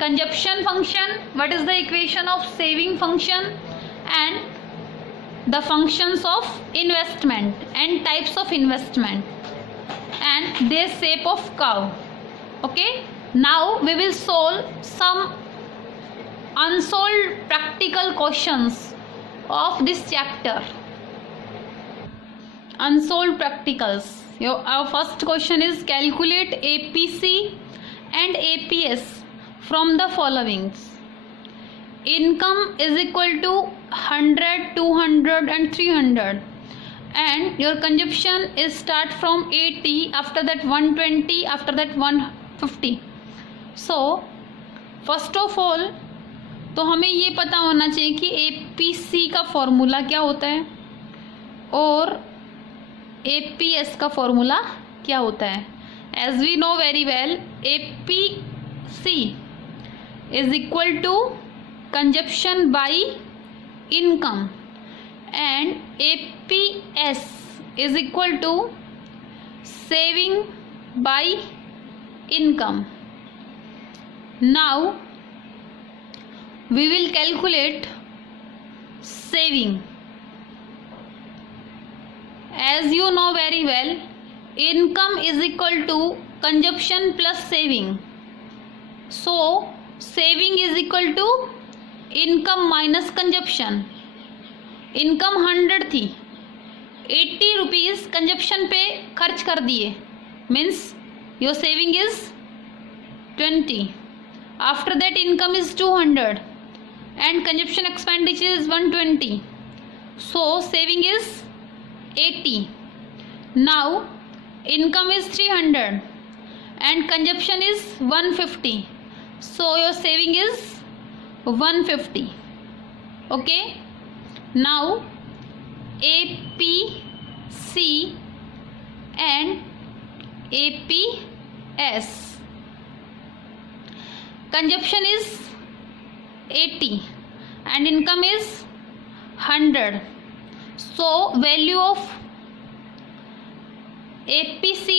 consumption function, what is the equation of saving function, and the functions of investment and types of investment and their shape of curve. Okay, now we will solve some unsolved practical questions of this chapter. Unsolved practicals. Our first question is calculate APC and APS from the followings. Income is equal to 100, 200 and 300, and your consumption is start from 80, after that 120, after that 150. So first of all तो हमें ये पता होना चाहिए कि APC का formula क्या होता है और APS का फॉर्मूला क्या होता है। As we know very well, APC is equal to consumption by income and APS is equal to saving by income. Now we will calculate saving. As you know very well, income is equal to consumption plus saving. So saving is equal to income minus consumption. Income 100 थी, 80 rupees consumption पे खर्च कर दिए, means your saving is 20। After that income is 200 and consumption expenditure is 120, so saving is 80। Now income is 300 and consumption is 150, so your saving is 150. Okay, now APC and APS. Consumption is 80 and income is 100, so value of APC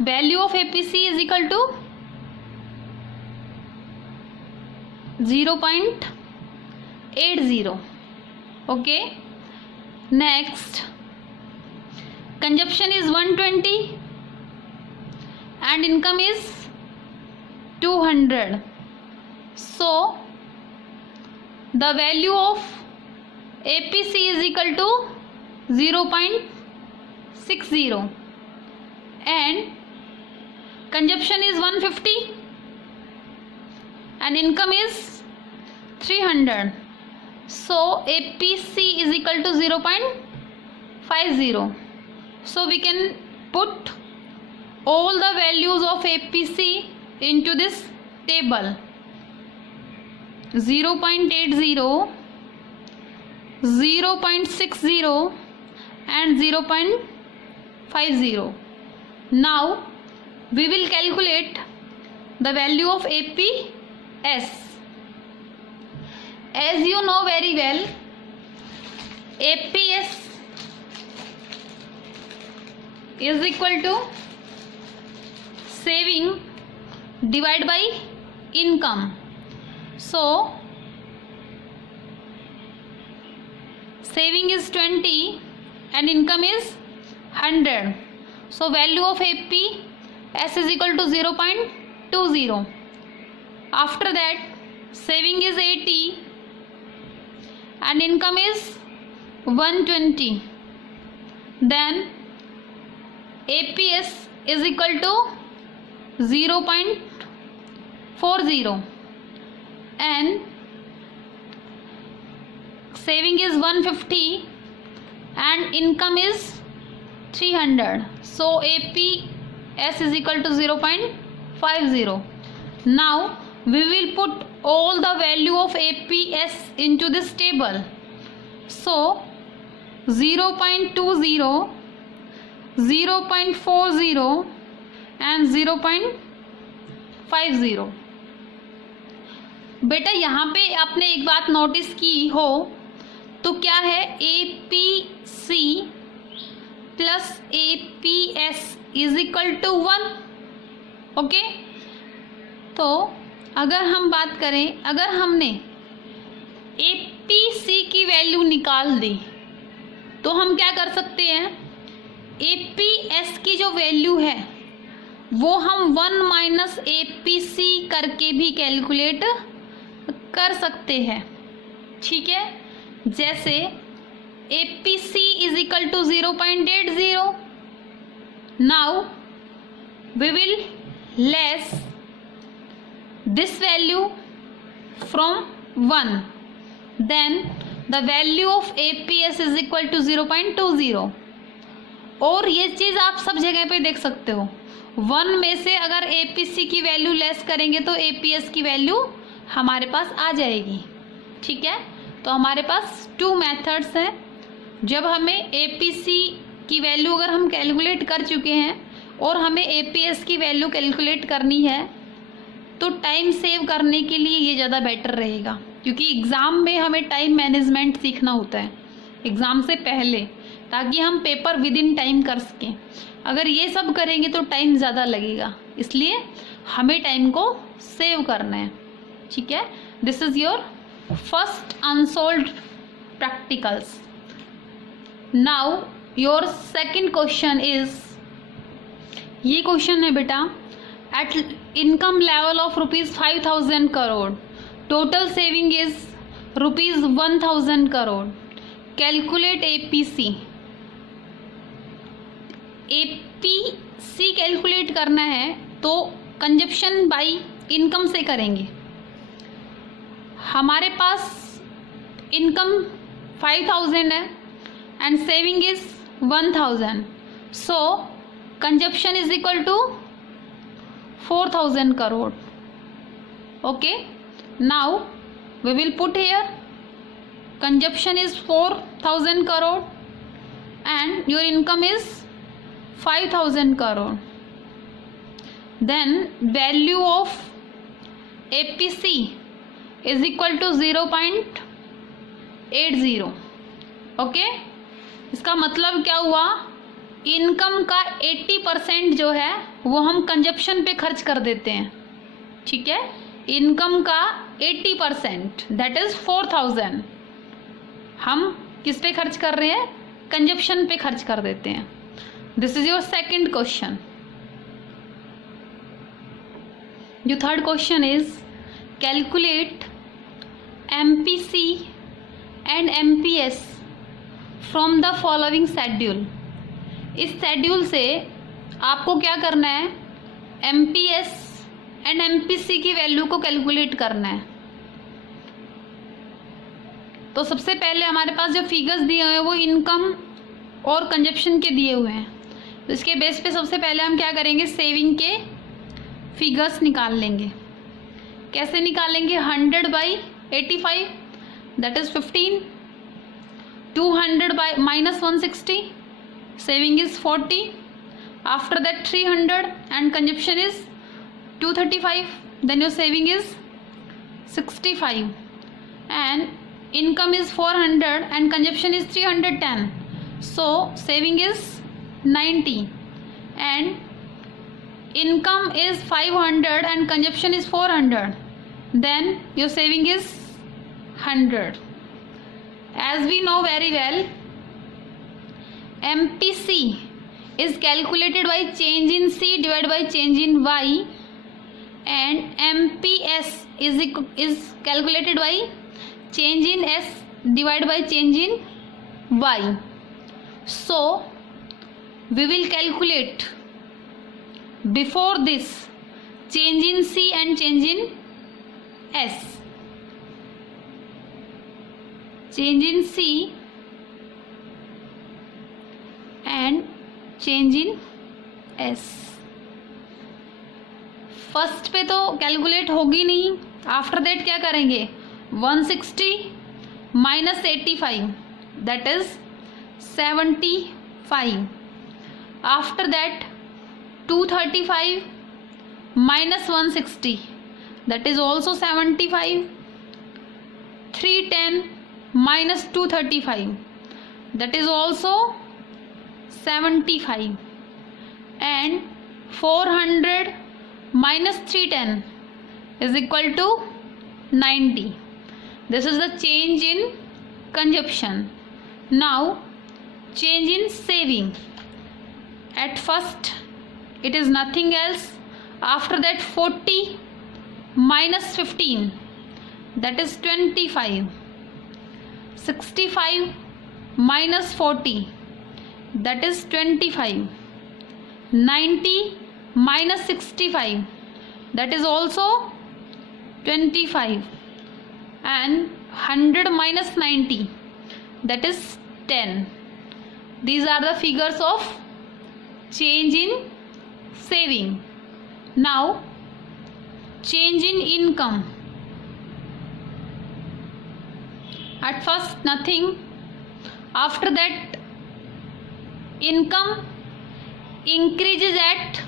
is equal to 0.80. Okay, next consumption is 120 and income is 200. So the value of APC is equal to 0.60 and consumption is 150 and income is 300. So APC is equal to 0.50. So we can put all the values of APC into this table. 0.80, 0.60 and 0.50. Now we will calculate the value of APS. As you know very well, APS is equal to saving divided by income. So saving is 20 and income is 100. So value of APS is equal to 0.20. After that, saving is 80 and income is 120. Then APS is equal to 0.40 and saving is 150 and income is 300. So APS is equal to 0.50. Now we will put all the value of APS into this table. So 0.20, 0.40 and 0.50. बेटा यहाँ पे आपने एक बात notice की हो तो क्या है, APC plus APS is equal to 1. Okay, तो अगर हम बात करें, अगर हमने APC की वैल्यू निकाल दी तो हम क्या कर सकते हैं, APS की जो वैल्यू है वो हम 1 माइनस APC करके भी कैलकुलेट कर सकते हैं. ठीक है, जैसे APC is equal to 0.80. Now we will less this value from 1, then the value of APS is equal to 0.20. और ये चीज़ आप सब जगह पे देख सकते हो, 1 में से अगर APC की वैल्यू लेस करेंगे तो APS की वैल्यू हमारे पास आ जाएगी. ठीक है, तो हमारे पास 2 मेथड्स हैं. जब हमें APC की वैल्यू अगर हम कैलकुलेट कर चुके हैं और हमें APS की वैल्यू कैलकुलेट करनी है तो टाइम सेव करने के लिए ये ज़्यादा बेटर रहेगा, क्योंकि एग्ज़ाम में हमें टाइम मैनेजमेंट सीखना होता है एग्ज़ाम से पहले, ताकि हम पेपर विद इन टाइम कर सकें. अगर ये सब करेंगे तो टाइम ज़्यादा लगेगा, इसलिए हमें टाइम को सेव करना है. ठीक है, this is your first unsolved practicals. Now your second question is, ये क्वेश्चन है बेटा, at income level of rupees 5000 crore, total saving is rupees 1000 crore, calculate APC. APC calculate करना है तो कंजप्शन बाई इनकम से करेंगे. हमारे पास इनकम 5000 है and saving is 1000. So consumption is equal to 4000 crore. Okay, now we will put here consumption is 4000 crore and your income is 5000 crore. Then value of APC is equal to 0.80. Okay, इसका मतलब क्या हुआ, income का 80% जो है वो हम consumption पे खर्च कर देते हैं. ठीक है, इनकम का 80% दैट इज 4000 हम किस पे खर्च कर रहे हैं, कंजप्शन पे खर्च कर देते हैं. This is your second question. Your third question is calculate MPC and MPS from the following schedule. इस शेड्यूल से आपको क्या करना है, MPS एंड MPC की वैल्यू को कैलकुलेट करना है. तो सबसे पहले हमारे पास जो फिगर्स दिए हुए हैं वो इनकम और कंजप्शन के दिए हुए हैं. तो इसके बेस पे सबसे पहले हम क्या करेंगे, सेविंग के फिगर्स निकाल लेंगे. कैसे निकालेंगे, 100 by 85 that is 15, 200 by minus 160 saving is 40, after that 300 and consumption is 235, then your saving is 65, and income is 400 and consumption is 310, so saving is 90, and income is 500 and consumption is 400, then your saving is 100. As we know very well, MPC is calculated by change in C divided by change in Y, and MPS is calculated by change in S divided by change in Y. So we will calculate before this change in C and change in S. Change in C and change in S. First पे तो calculate होगी नहीं. After that क्या करेंगे, 160 minus 85 that is 75. After that 235 minus 160 that is also 75. 310 minus 235 that is also 75, and 400 minus 310 is equal to 90. This is the change in consumption. Now change in saving. At first it is nothing else. After that 40 minus 15 that is 25. 65 minus 40 that is 25. 90 minus 65 that is also 25, and 100 minus 90 that is 10. These are the figures of change in saving. Now change in income. At first nothing. After that income increases at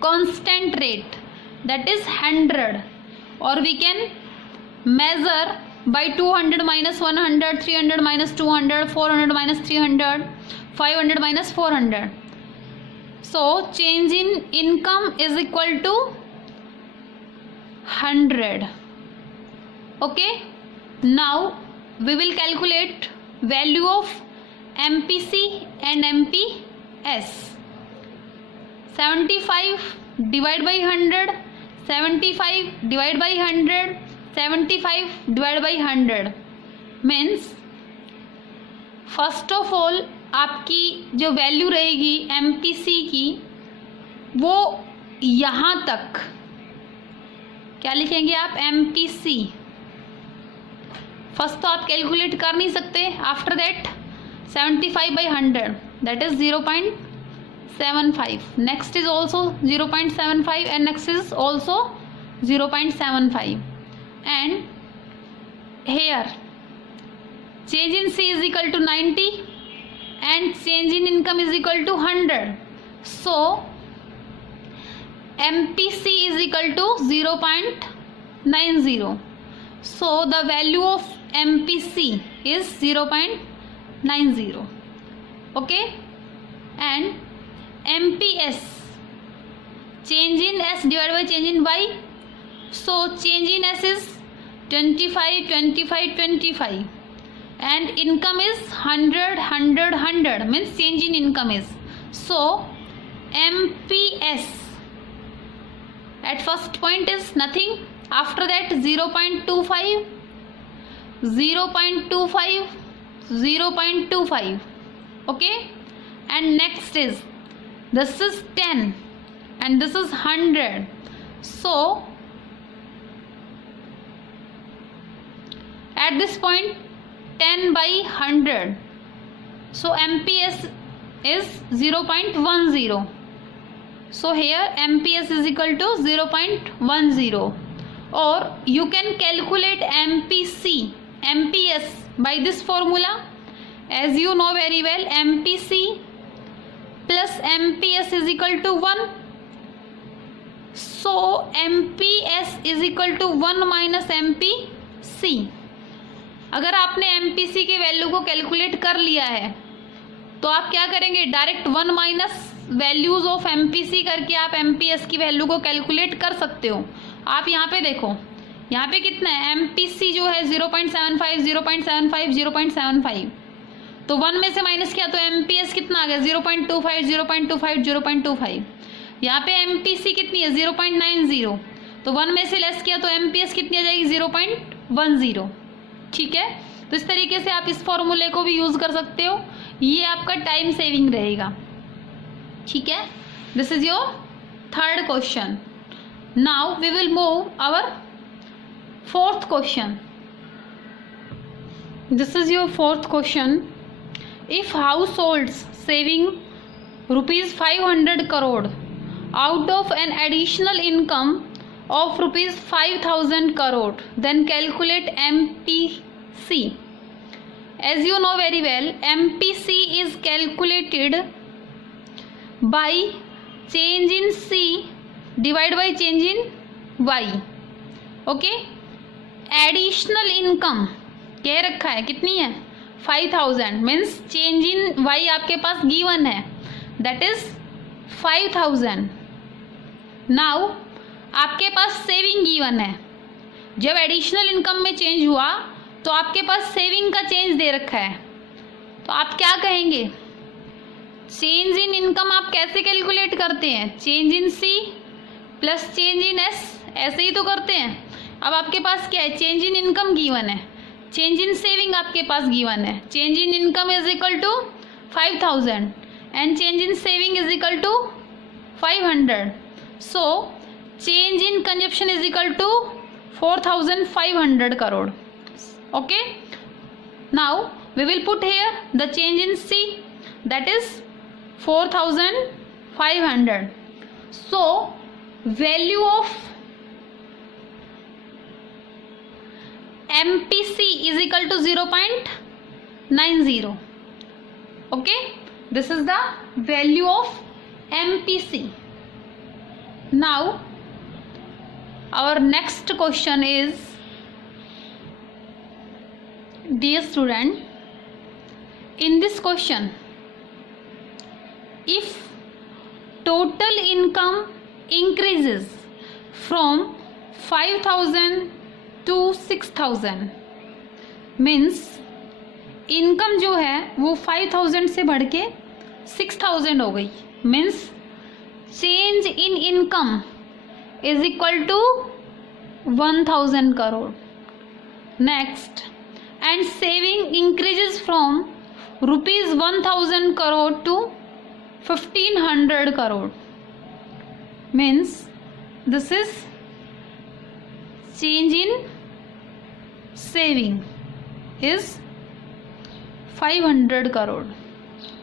constant rate, that is 100, or we can measure by 200 minus 100, 300 minus 200, 400 minus 300, 500 minus 400. So change in income is equal to 100. Okay, now we will calculate value of MPC and MPS. 75 divided by 100, 75 divided by 100, 75 divided by 100 means first of all आपकी जो value रहेगी MPC की वो यहाँ तक क्या लिखेंगे आप, MPC. फर्स्ट तो आप कैलकुलेट कर नहीं सकते. After that 75 by 100 that is 0.75. next is also 0.75 and next is also 0.75, and here change in C is equal to 90 and change in income is equal to 100. So MPC is equal to 0.90. So the value of MPC is 0.90. Okay, and MPS, change in S divided by change in Y. So change in S is 25, 25, 25, and income is 100, 100, 100 means change in income is. So MPS At first point is nothing. After that 0.25, 0.25, 0.25. Okay. And next is, this is 10 and this is 100. So at this point 10 by 100. So MPS is 0.10. So here MPS is equal to 0.10. Or you can calculate MPS by this formula. As you know very well, MPC plus MPS is equal to 1. So MPS is equal to 1 minus MPC. अगर आपने MPC की value को calculate कर लिया है तो आप क्या करेंगे, direct 1 minus values of MPC करके आप MPS की वैल्यू को कैलकुलेट कर सकते हो। आप यहाँ पे देखो, यहाँ पे कितना है, MPC जो है 0.75, 0.75, 0.75, तो 1 में से माइनस किया तो MPS कितना आ गया, 0.25, 0.25, 0.25। यहाँ पे MPC कितनी है, 0.90, तो 1 में से लेस किया तो MPS कितनी आ जाएगी, 0.10। ठीक है, तो इस तरीके से आप इस फॉर्मूले को भी यूज कर सकते हो। ये आपका टाइम सेविंग रहेगा। ठीक है, this is your third question. Now we will move our fourth question. This is your fourth question. If households saving ₹500 crore out of an additional income of ₹5,000 crore, then calculate MPC. As you know very well, MPC is calculated by change in C divided by change in Y. Okay, additional income कह रखा है, कितनी है, 5,000, means change in Y आपके पास given है, that is 5,000। Now आपके पास saving given है। जब एडिशनल इनकम में चेंज हुआ तो आपके पास सेविंग का चेंज दे रखा है, तो आप क्या कहेंगे, चेंज इन इनकम आप कैसे कैलकुलेट करते हैं, change in C plus change in S, ऐसे ही तो करते हैं। अब आपके पास क्या है, चेंज इन इनकम गिवन है, चेंज इन सेविंग आपके पास गिवन है। Change in income is equal to 5,000 and change in saving is equal to 500। So change in consumption is equal to 4,500 crore. Okay, now we will put here the change in C, that is 4,500. So value of MPC is equal to 0.90. Okay, this is the value of MPC. Now our next question is, dear student, in this question, if total income increases from 5,000 to 6,000, means income जो है वो 5,000 से बढ़ के 6,000 हो गई, means change in income is equal to 1,000 crore. Next, and saving increases from ₹1,000 crore to 1,500 crore, means this is change in saving is 500 crore.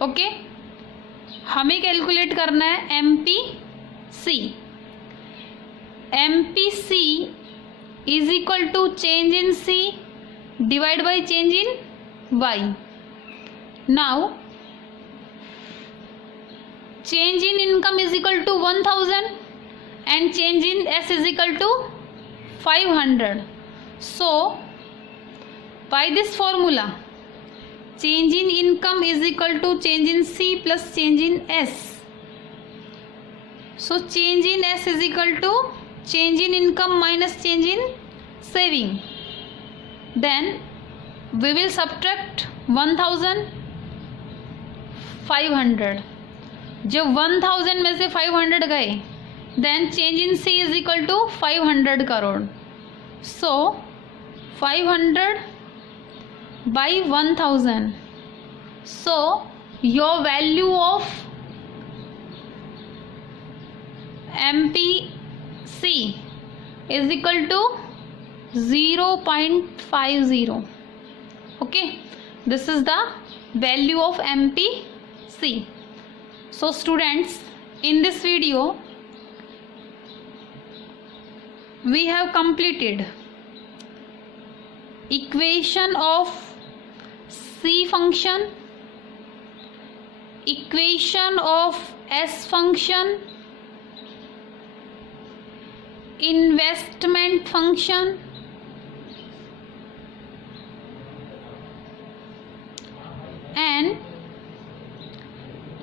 Okay, हमें calculate करना है MPC. MPC is equal to change in C divided by change in Y. Now change in income is equal to 1,000 and change in S is equal to 500. So by this formula, change in income is equal to change in C plus change in S. So change in S is equal to change in income minus change in saving. Then we will subtract 1,500. जब 1,000 में से 500 गए then change in C is equal to 500 crore. So 500 by 1000. So your value of MPC is equal to 0.50. okay, this is the value of MPC. So students, in this video we have completed equation of C function, equation of S function, investment function, and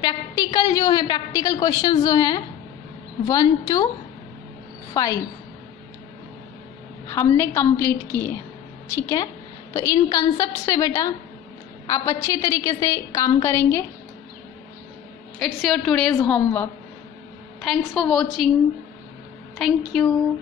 practical जो है, practical questions जो हैं 1 to 5 हमने complete किए. ठीक है, तो इन concepts पे बेटा आप अच्छे तरीके से काम करेंगे. It's your today's homework. Thanks for watching. Thank you.